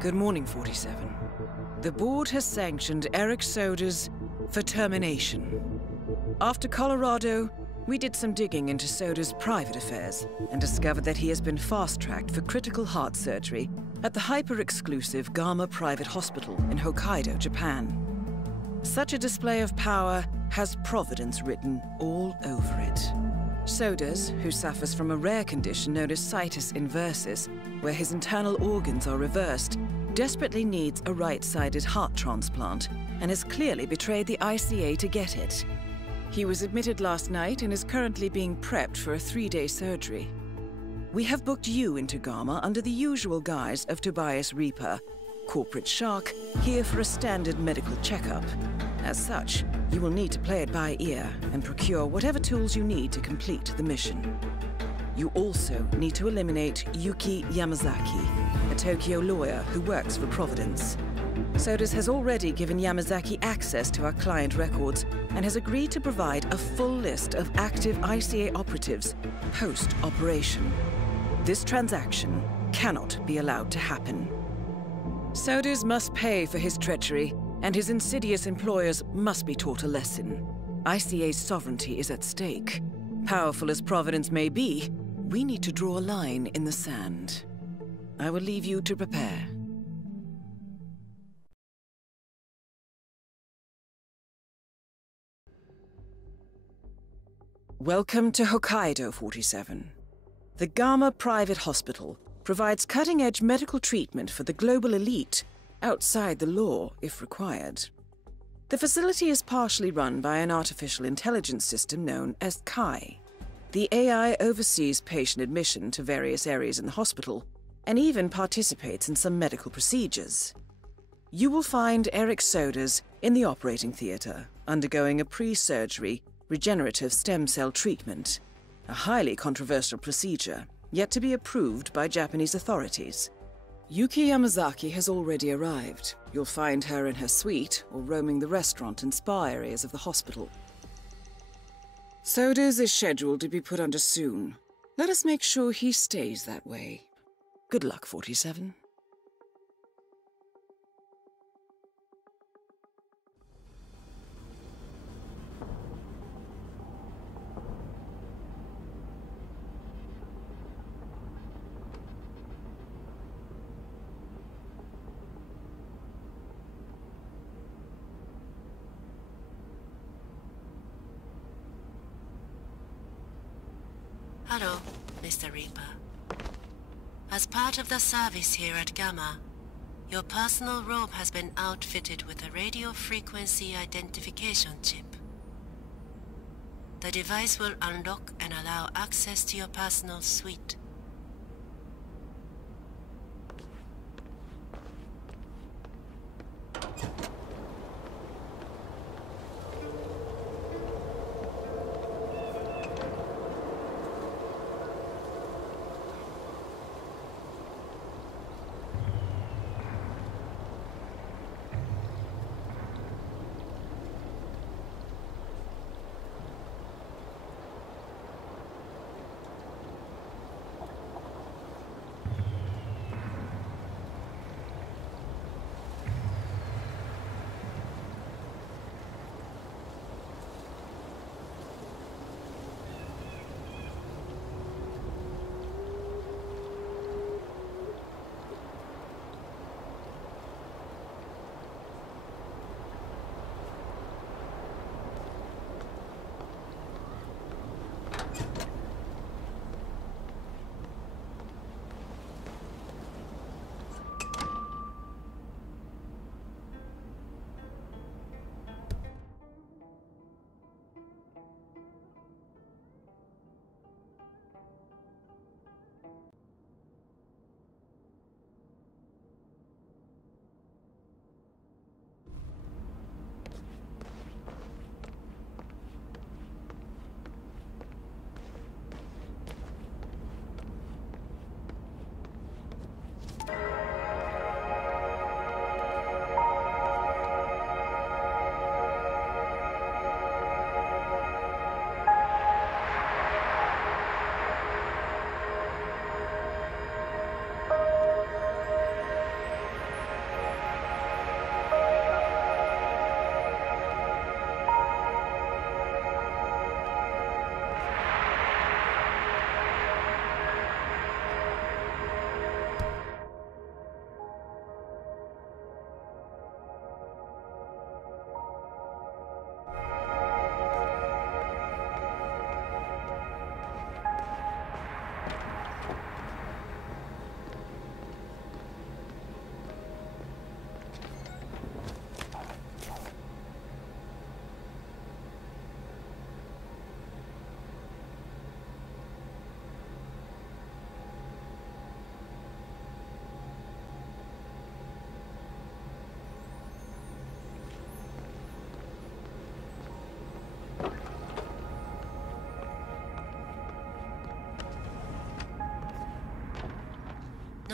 Good morning, 47. The board has sanctioned Eric Soda's for termination. After Colorado, we did some digging into Soda's private affairs and discovered that he has been fast-tracked for critical heart surgery at the hyper-exclusive Gama Private Hospital in Hokkaido, Japan. Such a display of power has Providence written all over it. Sodas, who suffers from a rare condition known as Situs Inversus, where his internal organs are reversed, desperately needs a right-sided heart transplant and has clearly betrayed the ICA to get it. He was admitted last night and is currently being prepped for a 3-day surgery. We have booked you into Gama under the usual guise of Tobias Reaper, corporate shark, here for a standard medical checkup. As such, you will need to play it by ear and procure whatever tools you need to complete the mission. You also need to eliminate Yuki Yamazaki, a Tokyo lawyer who works for Providence. Sodas has already given Yamazaki access to our client records and has agreed to provide a full list of active ICA operatives post-operation. This transaction cannot be allowed to happen. Sodas must pay for his treachery, and his insidious employers must be taught a lesson. ICA's sovereignty is at stake. Powerful as Providence may be, we need to draw a line in the sand. I will leave you to prepare. Welcome to Hokkaido, 47. The Gama Private Hospital provides cutting-edge medical treatment for the global elite, outside the law if required. The facility is partially run by an artificial intelligence system known as Kai. The AI oversees patient admission to various areas in the hospital and even participates in some medical procedures. You will find Eric Sodas in the operating theater, undergoing a pre-surgery regenerative stem cell treatment, a highly controversial procedure, yet to be approved by Japanese authorities. Yuki Yamazaki has already arrived. You'll find her in her suite or roaming the restaurant and spa areas of the hospital. Sodas is scheduled to be put under soon. Let us make sure he stays that way. Good luck, 47. Hello, Mr. Reaper. As part of the service here at Gamma, your personal robe has been outfitted with a radio frequency identification chip. The device will unlock and allow access to your personal suite.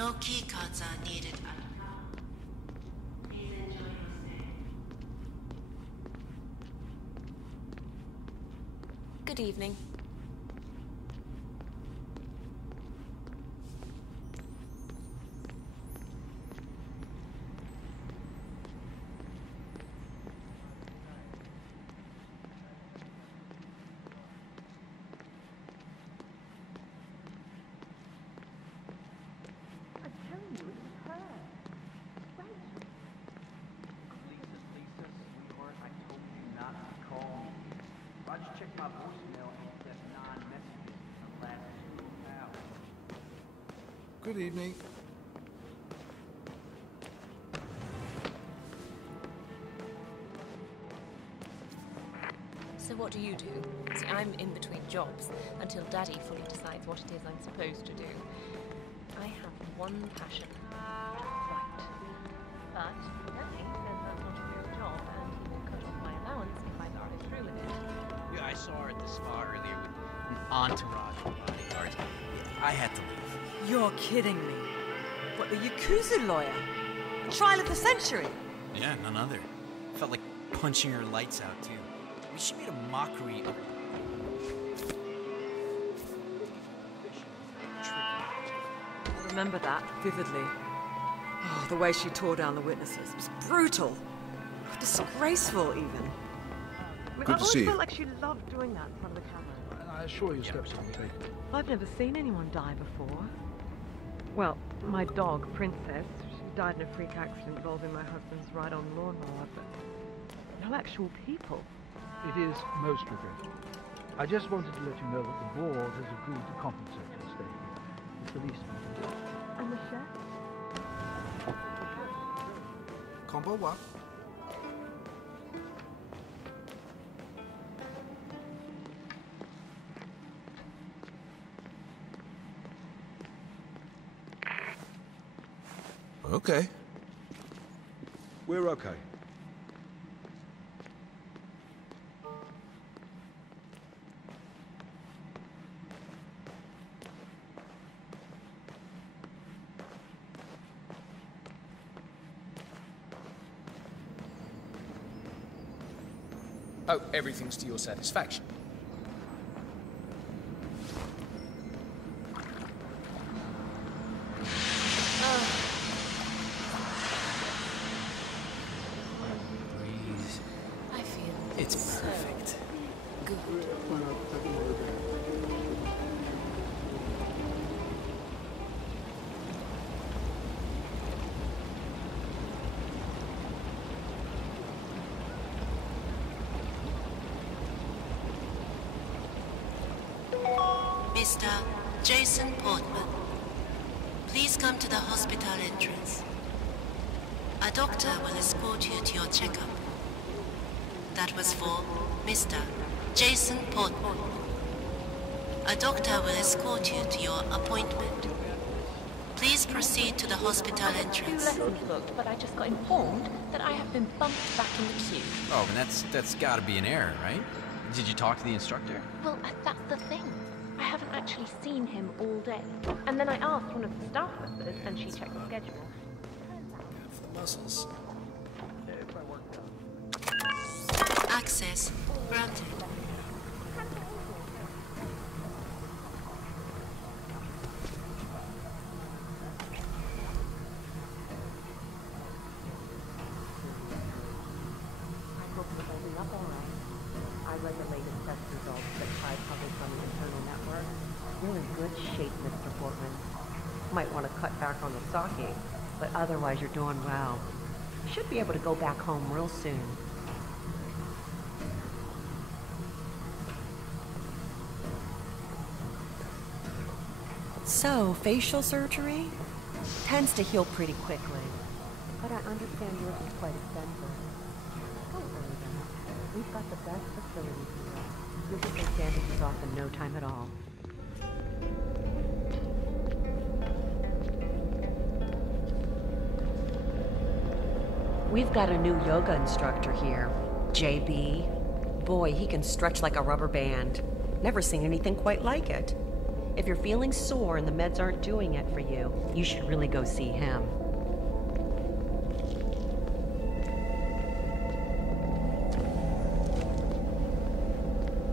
No keycards are needed. Please enjoy your stay. Good evening. Good evening. So what do you do? See, I'm in between jobs until Daddy fully decides what it is I'm supposed to do. I have one passion. Right. But Daddy says that's not a real job, and he will cut off my allowance if I barge through with it. Yeah, I saw her at the spa earlier with an entourage of bodyguards. I had to leave. You're kidding me. What, the Yakuza lawyer? The trial of the century? Yeah, none other. Felt like punching her lights out, too. I mean, she made a mockery of... I remember that vividly. Oh, the way she tore down the witnesses. It was brutal. Disgraceful, even. Good to see you. I always felt like she loved doing that in front of the camera. And I assure you steps on taken. I've never seen anyone die before. Well, my dog, Princess, she died in a freak accident involving my husband's ride-on lawnmower, but no actual people. It is most regrettable. I just wanted to let you know that the board has agreed to compensate your stay here. It's the least we can do. And the chef? Combo what? Okay. We're okay. Oh, everything's to your satisfaction. I feel It's so perfect. good. Mr. Jason Portman, please come to the hospital entrance. A doctor will escort you to your checkup. That was for Mr. Jason Portman. A doctor will escort you to your appointment. Please proceed to the hospital Two entrance. lessons booked, but I just got informed that I have been bumped back in the queue. Oh, and that's gotta be an error, right? Did you talk to the instructor? Well, that's the thing. I haven't actually seen him all day. And then I asked one of the staff members, and she checked the schedule. The muscles. Access granted. I hope you're holding up all right. I read the latest test results that Ty published on the internal network. You're in good shape, Mr. Portman. Might want to cut back on the sake, but otherwise you're doing well. You should be able to go back home real soon. So, facial surgery? Tends to heal pretty quickly. But I understand yours is quite expensive. Don't worry then. We've got the best facilities here. You'll get those bandages off in no time at all. We've got a new yoga instructor here, JB. Boy, he can stretch like a rubber band. Never seen anything quite like it. If you're feeling sore and the meds aren't doing it for you, you should really go see him.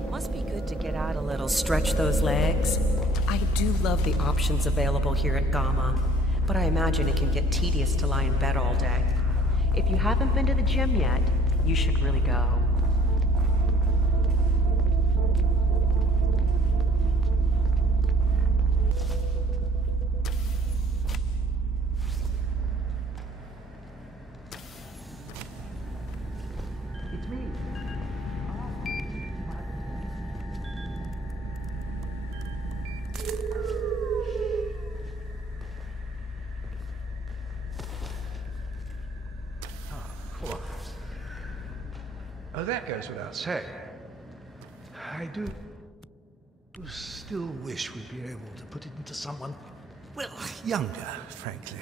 Must be good to get out a little, stretch those legs. I do love the options available here at Gamma, but I imagine it can get tedious to lie in bed all day. If you haven't been to the gym yet, you should really go. It's me. Oh, that goes without saying. I do still wish we'd be able to put it into someone, well, younger, frankly.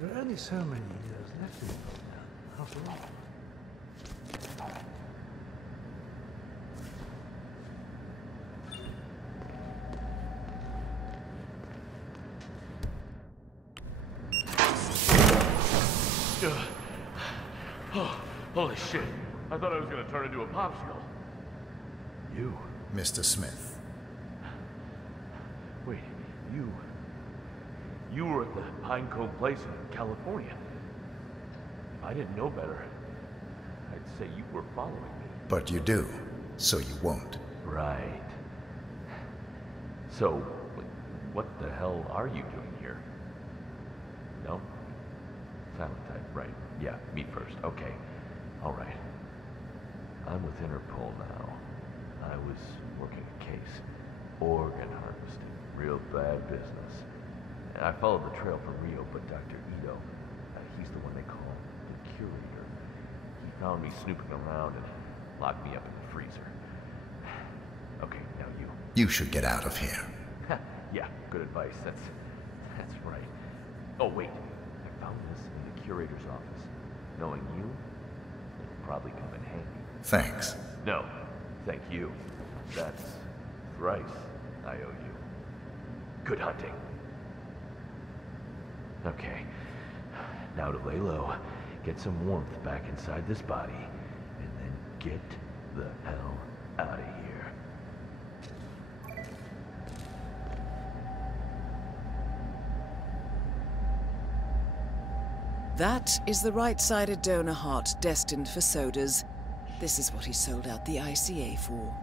There are only so many years left in it now, after all. Oh, holy shit. I thought I was gonna turn into a popsicle. You? Mr. Smith. Wait, you were at the Pine Cove place in California. If I didn't know better, I'd say you were following me. But you do, so you won't. Right. So, what the hell are you doing here? No? Silent type, right. Yeah, me first. Okay. All right. I'm with Interpol now. I was working a case. Organ harvesting. Real bad business. And I followed the trail from Rio, but Dr. Ito, he's the one they call the curator. He found me snooping around and locked me up in the freezer. Okay, now you. You should get out of here. Yeah, good advice. That's right. Oh, wait. I found this in the curator's office. Knowing you, it'll probably come in handy. Thanks. No, thank you. That's thrice I owe you. Good hunting. Okay, now to lay low, get some warmth back inside this body, and then get the hell out of here. That is the right-sided donor heart destined for sodas. This is what he sold out the ICA for.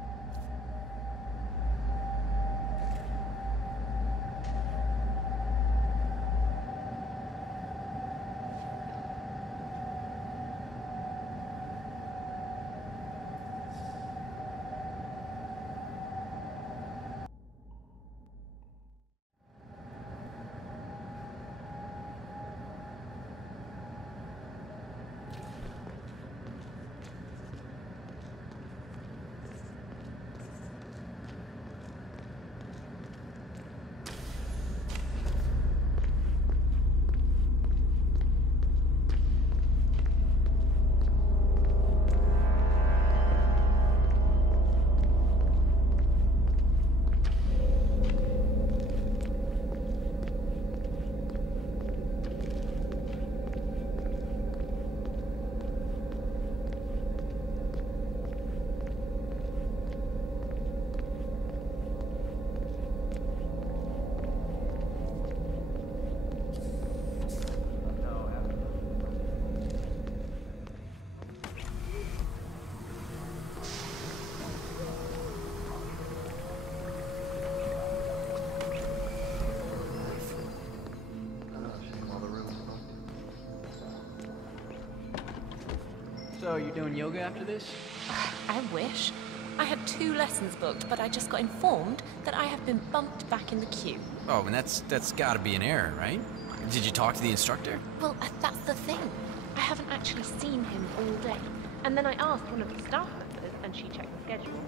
So, you're doing yoga after this? I wish. I had 2 lessons booked, but I just got informed that I have been bumped back in the queue. Oh, and that's gotta be an error, right? Did you talk to the instructor? Well, that's the thing. I haven't actually seen him all day. And then I asked one of the staff members, and she checked the schedule.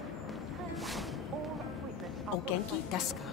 Turns out all appointments are... O genki desu ka?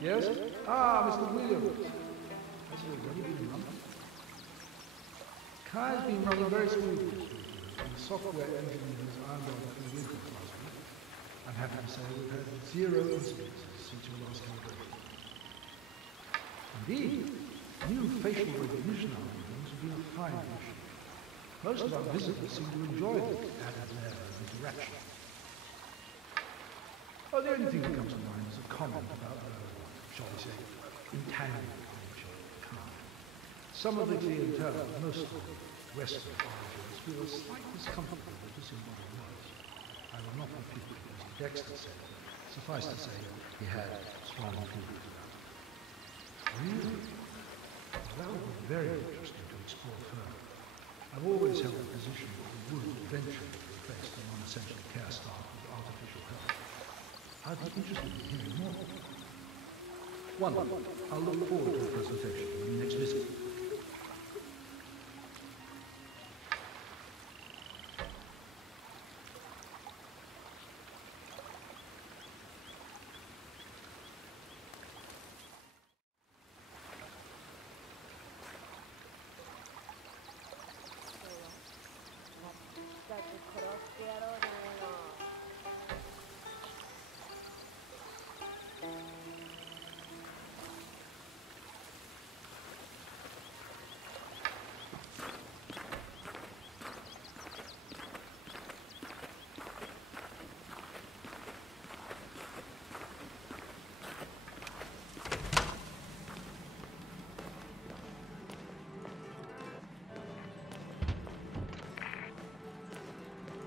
Yes? Ah, Mr. Williams. Has he already been in London? Kai's been running very smoothly, and the software engineers ironed out the Inversus last week. I'm happy to say we've had 0 incidents since your last calibration. Indeed, new facial recognition algorithms have been a fine addition. Most of our visitors seem to enjoy the added layer of interaction. Oh, the only thing that comes to mind is a comment about the, shall we say, intangible nature of the kind. Some of the clientele, most of the Western origins, feel a slight discomfort with this in what it was. I will not repeat what Mr. Dexter said. Suffice to say, he had strong feelings about it. Really? Well, that would be very interesting to explore further. I've always held the position that we would eventually replace the non-essential care staff with artificial health. I'd be interested in hearing more. Wonderful. I'll look forward to the presentation when you next visit.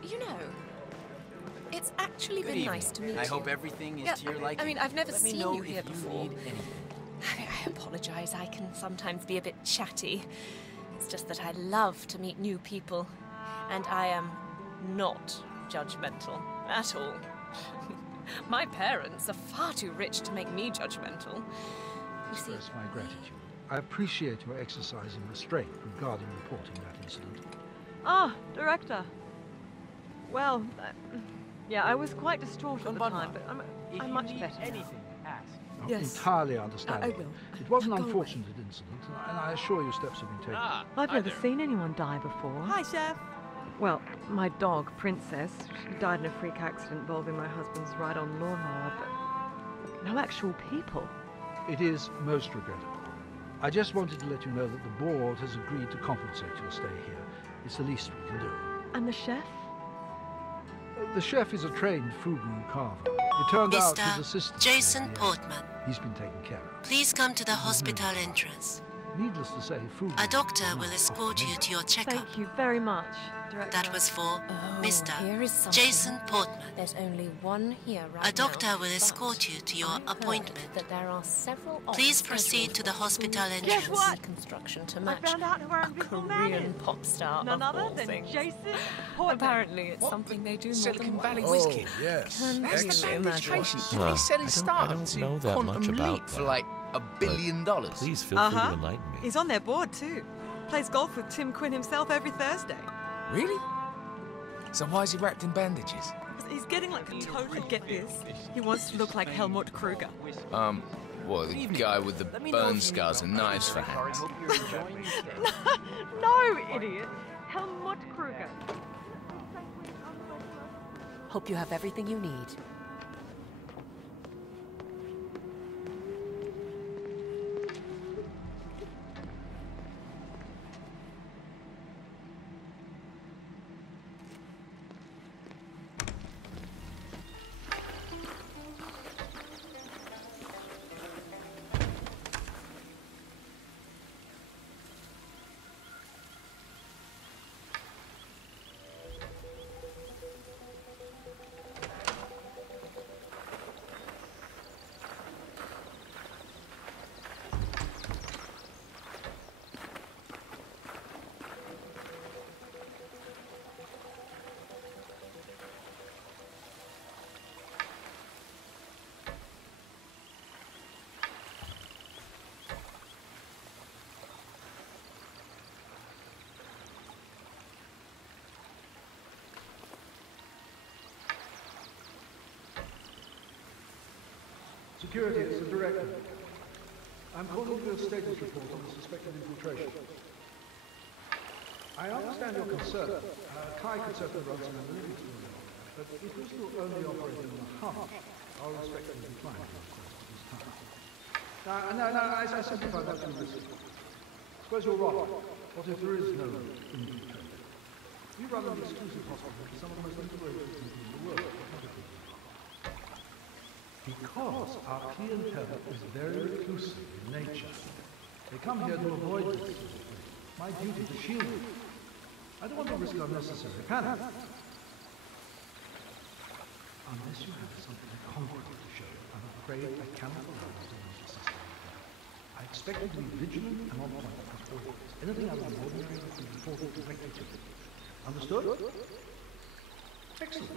You know, it's actually been nice to meet you. I hope everything is to your liking. I mean, I've never Let me seen know you if here you before. need anything. I apologize. I can sometimes be a bit chatty. It's just that I love to meet new people, and I am not judgmental at all. My parents are far too rich to make me judgmental. You see, Express my gratitude. I appreciate your exercising restraint regarding reporting that incident. Ah, Director. Well, yeah, I was quite distraught at the time, but I'm much better now. Anything, ask. Yes. Entirely understandable. I will. It was an Go away. unfortunate incident, and I assure you steps have been taken. I've never seen anyone die before. Hi, Chef. Well, my dog, Princess, she died in a freak accident involving my husband's ride-on lawnmower, but no actual people. It is most regrettable. I just wanted to let you know that the board has agreed to compensate your stay here. It's the least we can do. And the chef? The chef is a trained Fugu carver. It turned out his Mr. assistant. Jason Portman, He's been taken care of. please come to the hospital entrance. Needless to say, Fugu... A doctor will escort you to your checkup. Thank you very much, Director. That was for here is Mr. something. Jason Portman. There's only one here right A doctor now, will but escort you to your I've heard appointment. That there are several Please offs proceed to the scheduled hospital for entrance. full what? Construction to I match found out who our a invisible man Korean is. pop star None of other all than things. Jason Portman. Apparently, it's something they do more Silicon than Valley once. whiz kid. yes. Can That's you the imagine? bandage patient. Well, He said his I startup don't to know that much Quantum about Leap for that. like $1 billion. Please feel free to enlighten me. He's on their board, too. Plays golf with Tim Quinn himself every Thursday. Really? So why is he wrapped in bandages? He's getting like a total... Get this. He wants to look like Helmut Kruger. Well, the guy with the burn scars and knives for hands. No, idiot. Helmut Kruger. Hope you have everything you need. Security, it's the director. I'm calling for a status report on the suspected infiltration. I understand your concern. Kai could certainly run some analytics for you, but if you're still only operating on a hunch, I'll respectfully decline your request at this time. No, I simply find that too risky. Suppose you're right. What if there is no infiltration? We run an exclusive hospital for some of the most integrated people in the world. Because our clientele is very reclusive in nature. They come here to avoid this. My duty to shield you. I don't want to risk unnecessary panic. Unless you have something concrete to show, I'm afraid I cannot allow you to use the system. I expect you to be vigilant and on point at all times. Anything out of the ordinary will be reported directly to you. Understood? Excellent.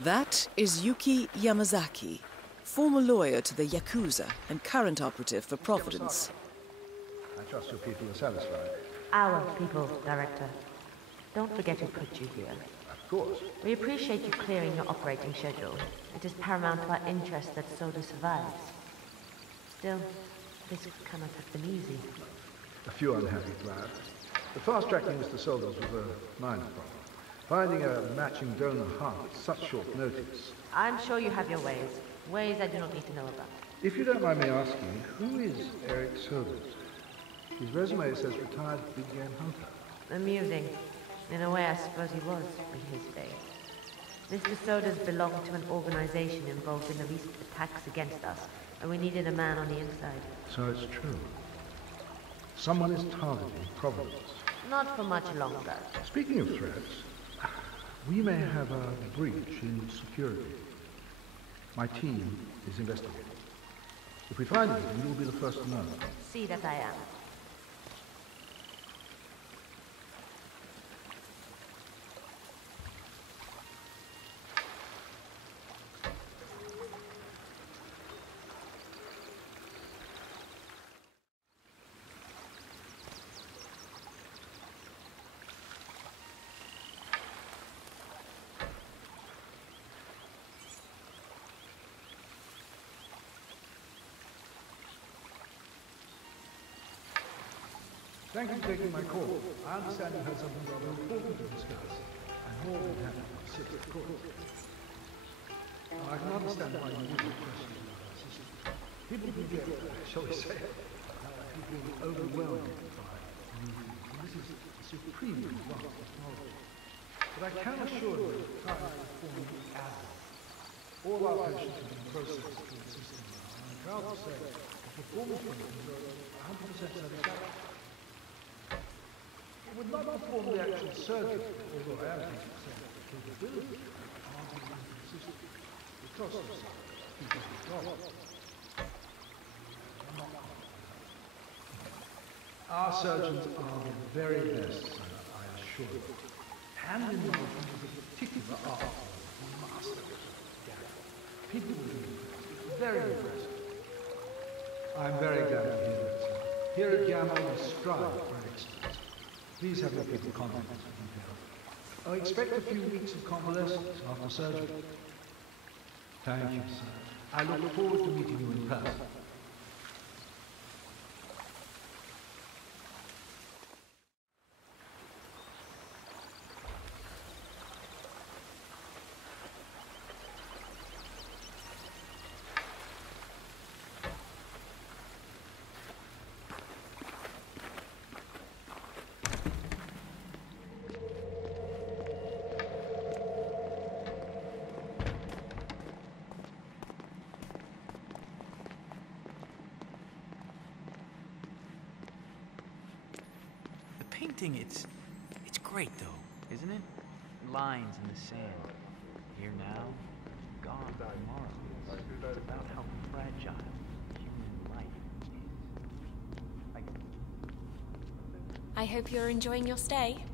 That is Yuki Yamazaki, former lawyer to the Yakuza and current operative for Providence. I trust your people are satisfied. Our people, Director. Don't forget who put you here. Of course. We appreciate you clearing your operating schedule. It is paramount to our interest that Soda survives. Still, this cannot have been easy. A few unhappy crowd. The fast-tracking Mr. Solders was a minor problem. Finding a matching donor heart at such short notice. I'm sure you have your ways. Ways I do not need to know about. If you don't mind me asking, who is Eric Solders? His resume says retired big game hunter. Amusing. In a way, I suppose he was in his day. Mr. Sodas belonged to an organization involved in the recent attacks against us, and we needed a man on the inside. So it's true. Someone is targeting Providence. Not for much longer. Speaking of threats, we may have a breach in security. My team is investigating. If we find anything, you will be the first to know. See that I am. Thank you for taking my call. I understand you had something rather important to discuss. I'm more than happy to sit, of course. Now, I can understand why you would have questions about our system. People can get, shall we say, being overwhelmed by new things. And this is a supremely advanced technology. But I can assure you that time is performing admirably. All our patients have been processed through the system now, and I'm proud to say the performance ratings are 100% satisfactory. It would not perform the actual surgery, although I am pleased to say that the capability aren't even consistent. The cost of speaking of God. Our surgeons are the very best, I assure you. Hand in mind is a particular art form, master. People will be impressed. Very impressed. I'm very glad to hear that, sir. Here at Gamma, we strive for excellence. Please have your people contact us for details. I expect a few weeks of convalescence after surgery. Thank you, sir. I look forward to meeting you in person. Painting, it's great though, isn't it? Lines in the sand. Here now, gone tomorrow. It's about how fragile human life is. I hope you're enjoying your stay.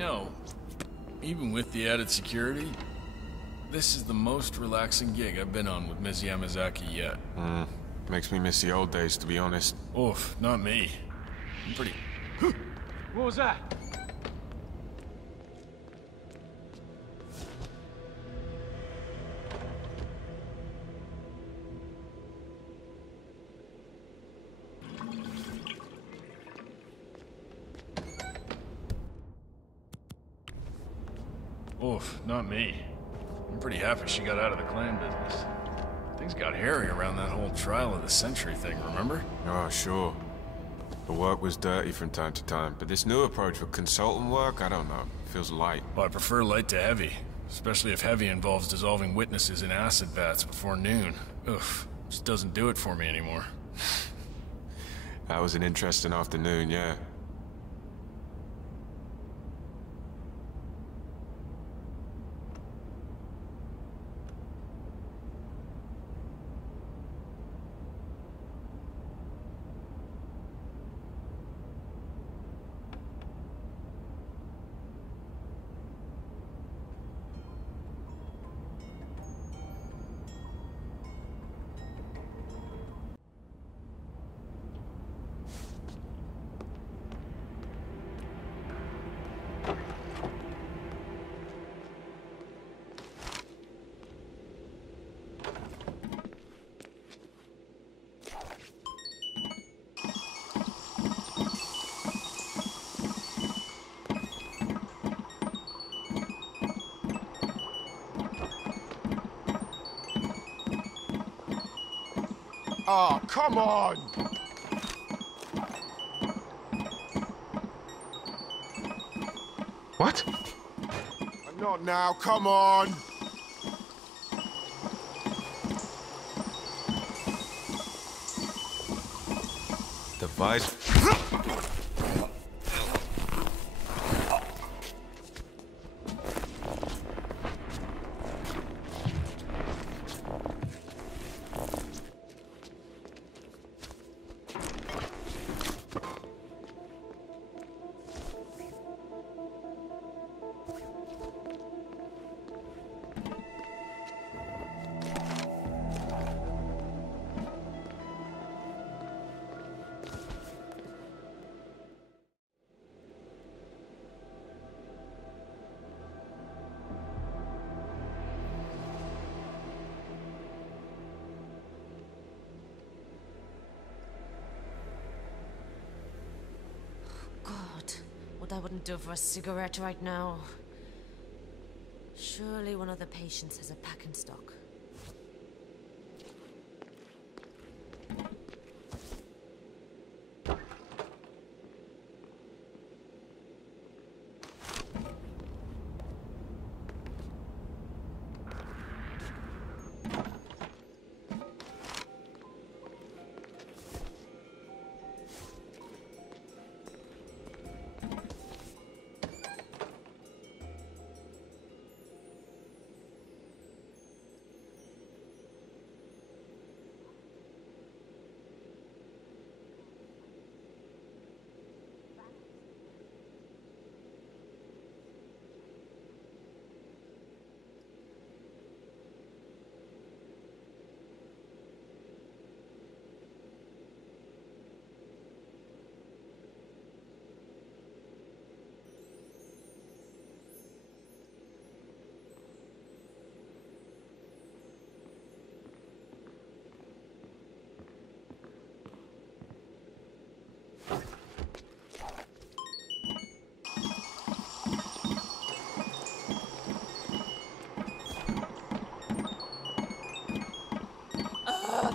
know, even with the added security, this is the most relaxing gig I've been on with Ms. Yamazaki yet. Makes me miss the old days, to be honest. Oof, not me. I'm pretty... What was that? Oof, not me. I'm pretty happy she got out of the clan business. Things got hairy around that whole trial of the century thing, remember? Oh, sure. The work was dirty from time to time, but this new approach for consultant work, I don't know. Feels light. Well, I prefer light to heavy. Especially if heavy involves dissolving witnesses in acid vats before noon. Oof, just doesn't do it for me anymore. That was an interesting afternoon, yeah. Oh, come on! What? Not now, come on! The vice... What I wouldn't do for a cigarette right now. Surely one of the patients has a pack in stock.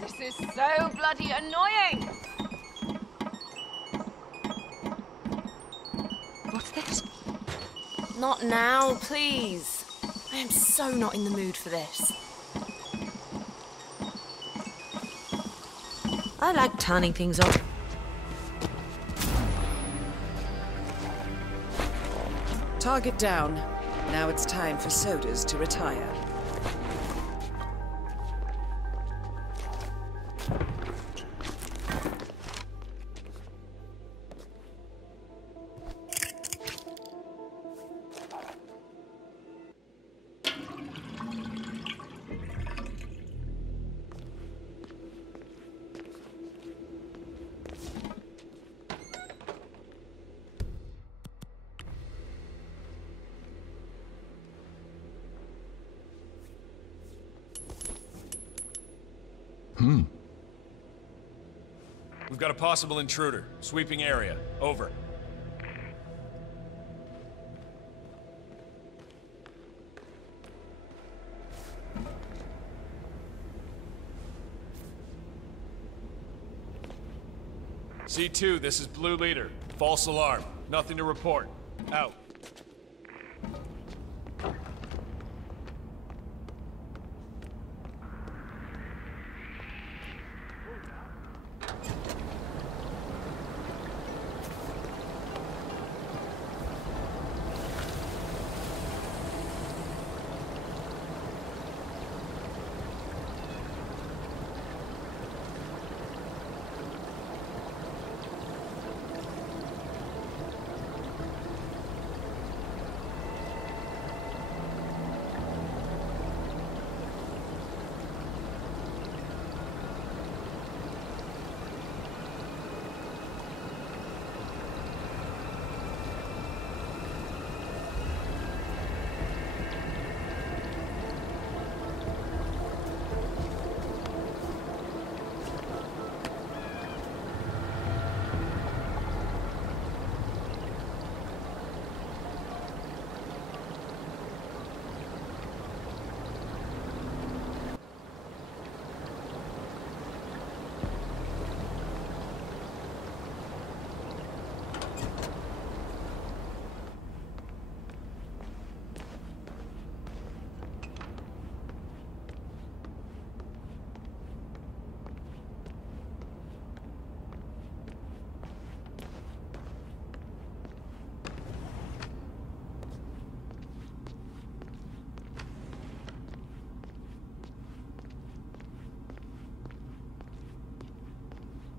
This is so bloody annoying! What's this? Not now, please. I am so not in the mood for this. I like turning things on. Target down. Now it's time for Sodas to retire. We've got a possible intruder. Sweeping area. Over. C2, this is Blue Leader. False alarm. Nothing to report. Out.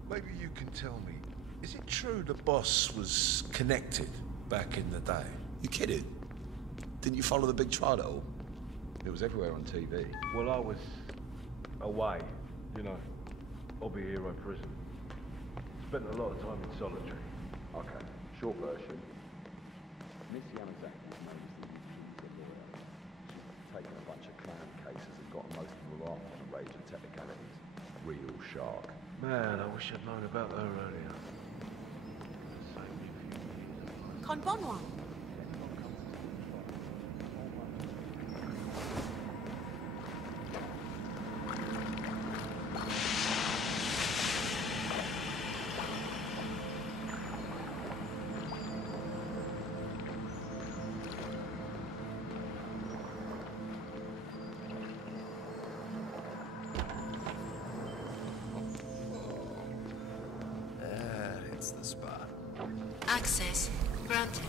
Maybe you can tell me, is it true the boss was connected back in the day? You kidding? Didn't you follow the big trial at all? It was everywhere on TV. Well, I was away, you know, Hobby Hero prison. Spent a lot of time in solitary. Okay, short version. Miss Yamazaki noticed that she's a lawyer. She's taken a bunch of clown cases and gotten most of them off on a range of technicalities. Real shark. Man, I wish I'd known about her earlier. Con bon one. The spot. Access granted.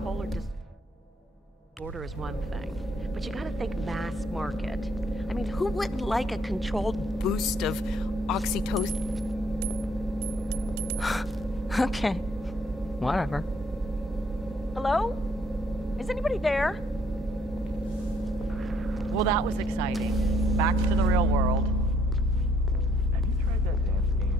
bipolar disorder is one thing, but you gotta think mass market. I mean, who wouldn't like a controlled boost of oxytocin? Okay, whatever. Hello? Is anybody there? Well, that was exciting. Back to the real world. Have you tried that dance game?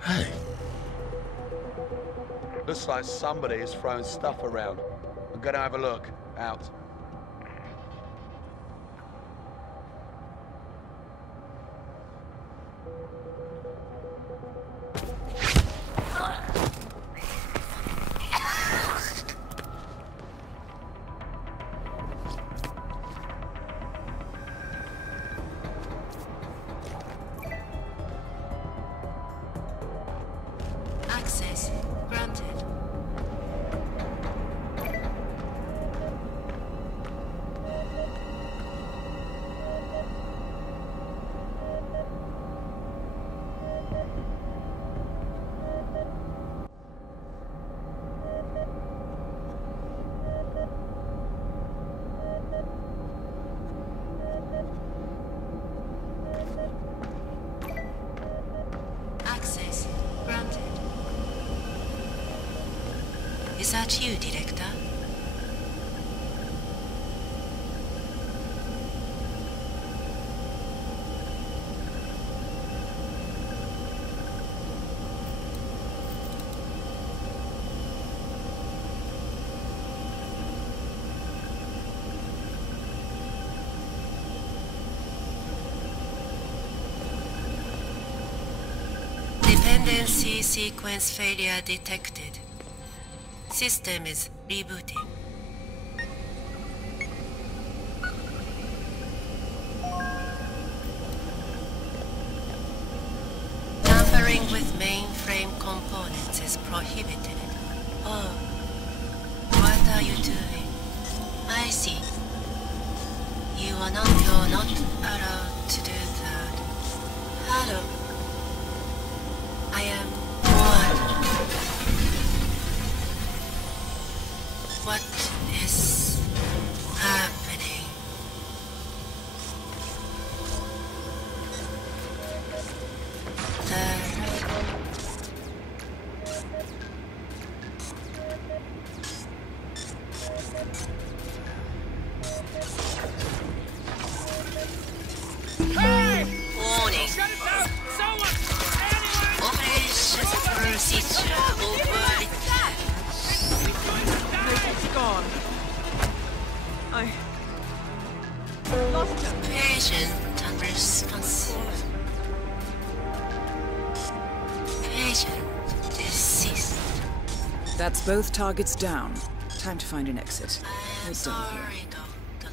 Hey. Looks like somebody is throwing stuff around. I'm gonna have a look. Out. Access granted. Access granted. Is that you, Director? Dependency sequence failure detected. System is rebooting. Tampering with mainframe components is prohibited. Oh, what are you doing? I see. You're not allowed to do that. Hello. I am bored. What is happening? Warning. Operation procedure overridden. It's gone. I lost him. Patient unresponsive. Patient deceased. That's both targets down. Time to find an exit. I'm We're done sorry, here. Dr.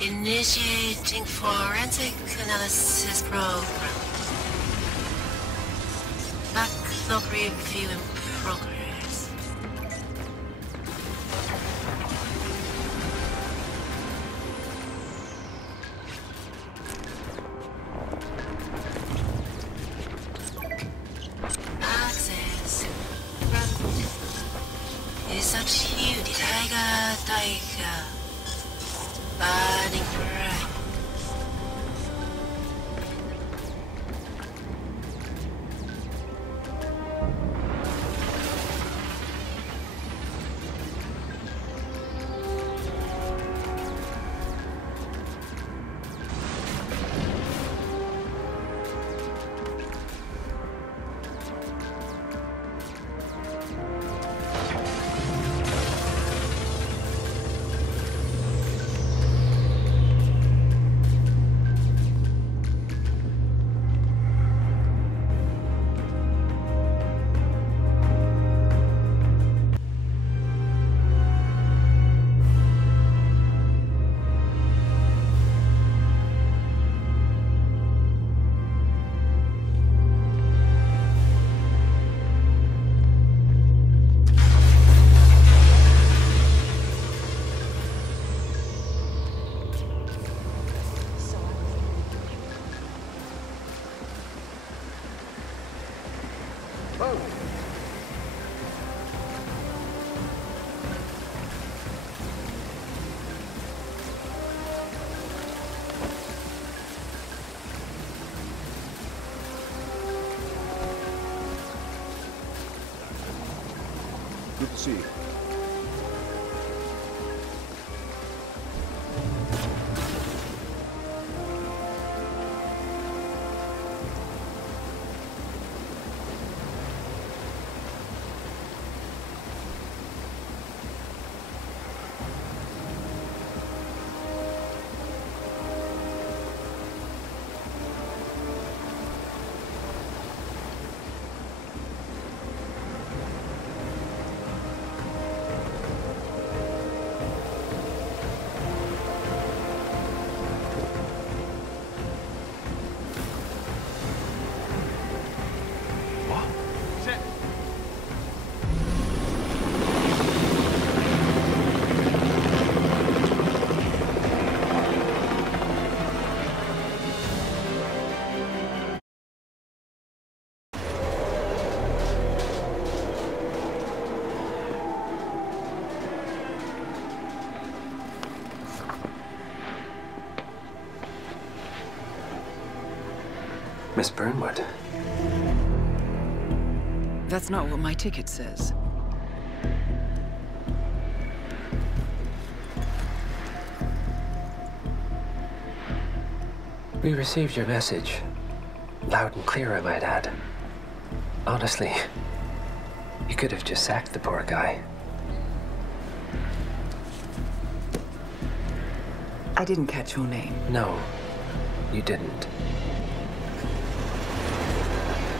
Nora. Initiating forensic analysis program. Backlog review in progress. Access granted. Is that you, Tiger? Burning bright. Oh! Good to see you. Miss Burnwood. That's not what my ticket says. We received your message. Loud and clear, I might add. Honestly, you could have just sacked the poor guy. I didn't catch your name. No, you didn't.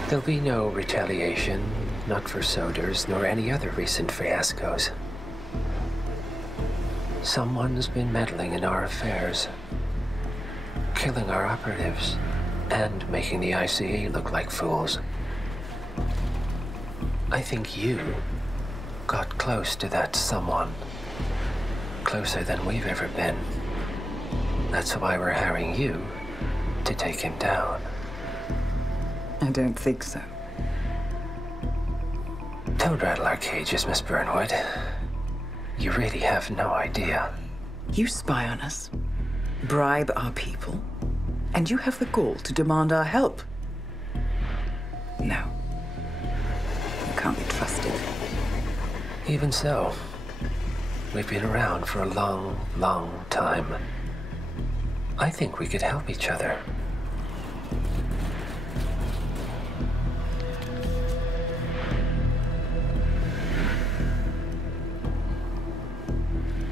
There'll be no retaliation, not for Soders, nor any other recent fiascos. Someone's been meddling in our affairs, killing our operatives, and making the ICE look like fools. I think you got close to that someone. Closer than we've ever been. That's why we're hiring you to take him down. I don't think so. Don't rattle our cages, Miss Burnwood. You really have no idea. You spy on us, bribe our people, and you have the gall to demand our help. No. You can't be trusted. Even so, we've been around for a long, long time. I think we could help each other.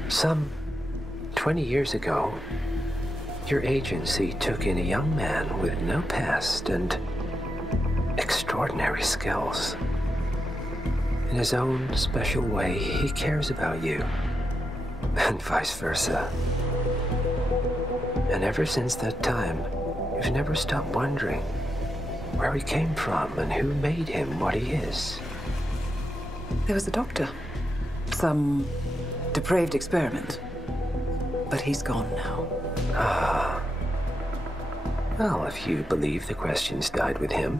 Some 20 years ago, your agency took in a young man with no past and extraordinary skills. In his own special way, he cares about you, and vice versa. And ever since that time, you've never stopped wondering where he came from and who made him what he is. There was a doctor. Some depraved experiment. But he's gone now. Ah. Well, if you believe the questions died with him,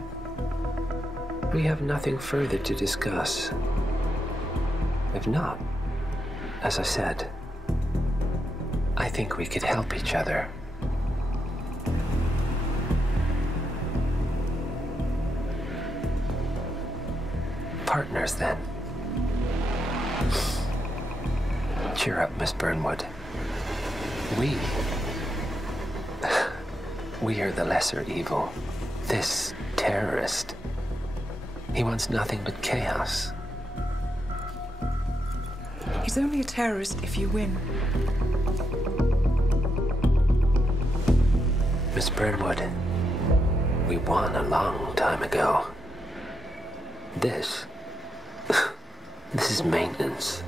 we have nothing further to discuss. If not, as I said, I think we could help each other. Partners, then. Cheer up, Miss Burnwood. We are the lesser evil. This terrorist. He wants nothing but chaos. He's only a terrorist if you win. Miss Burnwood, we won a long time ago. This is maintenance.